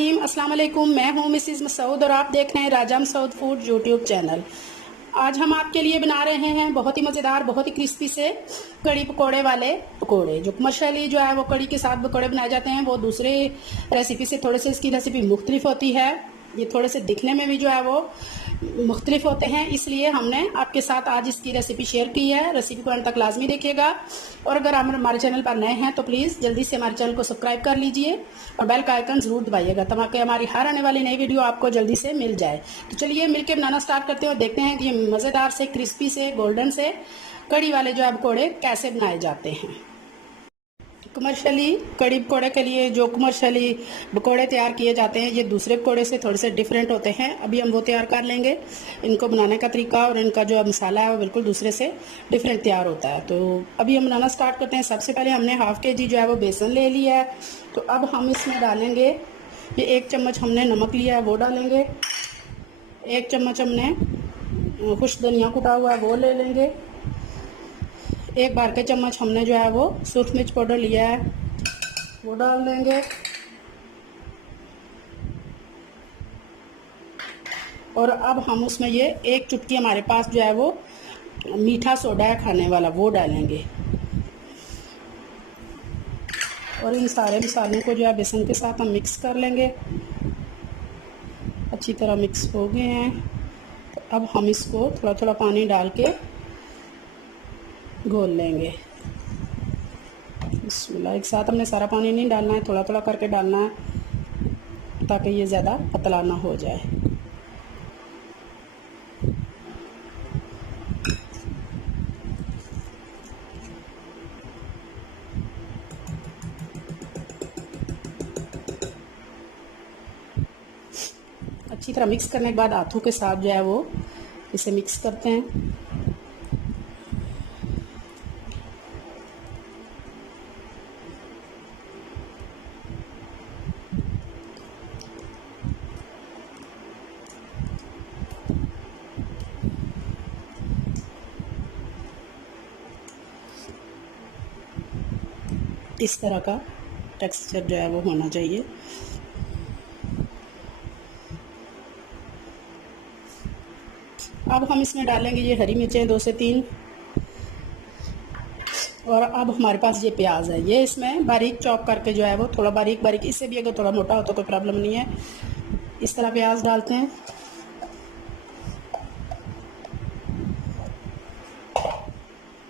रहीम। अस्सलाम वालेकुम। मैं हूं मिसिज़ मसूद और आप देख रहे हैं राजा मसूद फूड यूट्यूब चैनल। आज हम आपके लिए बना रहे हैं बहुत ही मज़ेदार, बहुत ही क्रिस्पी से कड़ी पकोड़े वाले पकोड़े। जो कमर्शियली जो है वो कड़ी के साथ पकोड़े बनाए जाते हैं, वो दूसरे रेसिपी से थोड़े से इसकी रेसिपी मुख्तलिफ होती है। ये थोड़े से दिखने में भी जो है वो मुख्तलिफ होते हैं, इसलिए हमने आपके साथ आज इसकी रेसिपी शेयर की है। रेसिपी को अंत तक लाजमी देखिएगा और अगर आप हमारे चैनल पर नए हैं तो प्लीज़ जल्दी से हमारे चैनल को सब्सक्राइब कर लीजिए और बेल का आइकन ज़रूर दबाइएगा ताकि हमारी हर आने वाली नई वीडियो आपको जल्दी से मिल जाए। तो चलिए मिलकर बनाना स्टार्ट करते हैं और देखते हैं कि ये मज़ेदार से, क्रिस्पी से, गोल्डन से कड़ी वाले जो है पकौड़े कैसे बनाए जाते हैं। कमर्शियली कड़ी पकौड़े के लिए जो कमर्शियली पकौड़े तैयार किए जाते हैं, ये दूसरे पकौड़े से थोड़े से डिफरेंट होते हैं। अभी हम वो तैयार कर लेंगे। इनको बनाने का तरीका और इनका जो मसाला है वो बिल्कुल दूसरे से डिफरेंट तैयार होता है। तो अभी हम बनाना स्टार्ट करते हैं। सबसे पहले हमने हाफ़ के जी जो है वो बेसन ले लिया है। तो अब हम इसमें डालेंगे, ये 1 चम्मच हमने नमक लिया है वो डालेंगे। 1 चम्मच हमने खुश्क धनिया कुटा हुआ है वो ले लेंगे। 1 बार के चम्मच हमने जो है वो सूरख मिर्च पाउडर लिया है वो डाल देंगे। और अब हम उसमें ये 1 चुटकी हमारे पास जो है वो मीठा सोडा है खाने वाला वो डालेंगे। और इन सारे मसालों को जो है बेसन के साथ हम मिक्स कर लेंगे। अच्छी तरह मिक्स हो गए हैं। तो अब हम इसको थोड़ा थोड़ा पानी डाल के घोल लेंगे। बिस्मिल्लाह। एक साथ हमने सारा पानी नहीं डालना है, थोड़ा थोड़ा करके डालना है ताकि ये ज़्यादा पतला ना हो जाए। अच्छी तरह मिक्स करने के बाद हाथों के साथ जो है वो इसे मिक्स करते हैं। इस तरह का टेक्सचर जो है वो होना चाहिए। अब हम इसमें डालेंगे ये हरी मिर्चें 2 से 3। और अब हमारे पास ये प्याज है, ये इसमें बारीक चॉप करके जो है वो थोड़ा बारीक बारीक, इससे भी अगर थोड़ा मोटा हो तो कोई प्रॉब्लम नहीं है। इस तरह प्याज डालते हैं।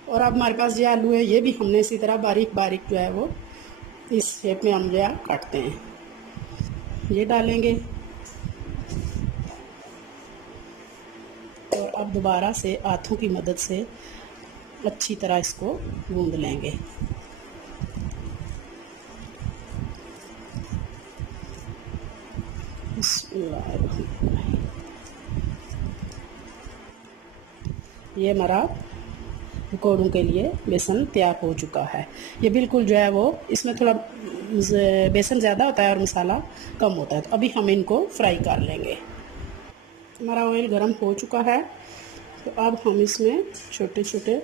और अब हमारे पास ये आलू है, ये भी हमने इसी तरह बारीक बारीक जो है वो इस शेप में हम जो है काटते हैं, ये डालेंगे। और अब दोबारा से हाथों की मदद से अच्छी तरह इसको गूंद लेंगे। ये हमारा पकौड़ों के लिए बेसन तैयार हो चुका है। ये बिल्कुल जो है वो इसमें थोड़ा बेसन ज़्यादा होता है और मसाला कम होता है। तो अभी हम इनको फ्राई कर लेंगे। हमारा ऑयल गर्म हो चुका है। तो अब हम इसमें छोटे छोटे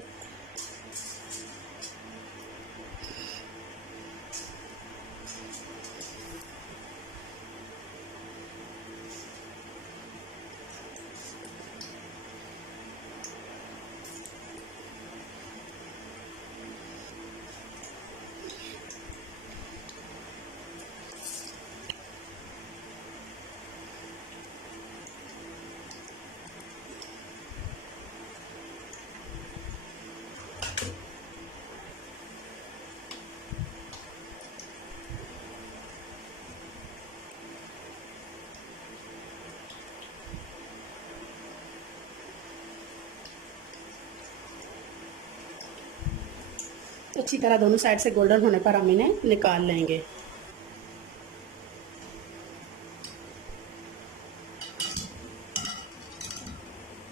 अच्छी तरह दोनों साइड से गोल्डन होने पर हम इन्हें निकाल लेंगे।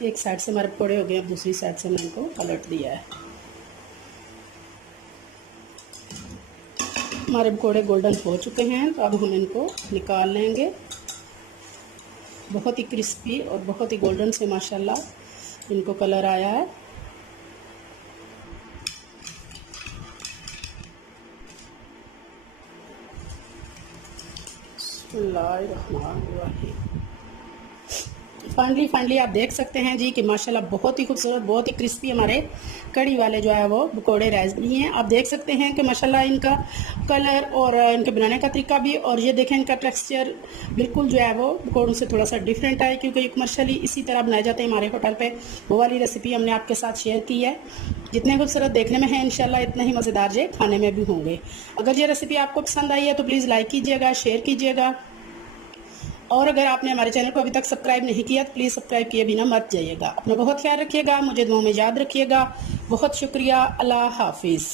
एक साइड से हमारे पकौड़े हो गए, अब दूसरी साइड से मैंने इनको पलट दिया है। हमारे पकौड़े गोल्डन हो चुके हैं, तो अब हम इनको निकाल लेंगे। बहुत ही क्रिस्पी और बहुत ही गोल्डन से माशाल्लाह इनको कलर आया है। फाइनली आप देख सकते हैं जी कि माशाल्लाह बहुत ही खूबसूरत, बहुत ही क्रिस्पी हमारे कड़ी वाले जो है वो पकौड़े राइस बनी हैं। आप देख सकते हैं कि माशाल्लाह इनका कलर और इनके बनाने का तरीका भी, और ये देखें इनका टेक्सचर बिल्कुल जो है वो पकौड़ों से थोड़ा सा डिफरेंट है, क्योंकि ये कमर्शियली इसी तरह बनाए जाते हैं हमारे होटल पे। वो वाली रेसिपी हमने आपके साथ शेयर की है। जितने खूबसूरत देखने में है इंशाल्लाह इतने ही मज़ेदार ये खाने में भी होंगे। अगर ये रेसिपी आपको पसंद आई है तो प्लीज़ लाइक कीजिएगा, शेयर कीजिएगा, और अगर आपने हमारे चैनल को अभी तक सब्सक्राइब नहीं किया तो प्लीज़ सब्सक्राइब किए बिना मत जाइएगा। अपना बहुत ख्याल रखिएगा, मुझे दुआओं में याद रखिएगा। बहुत शुक्रिया। अल्लाह हाफिज़।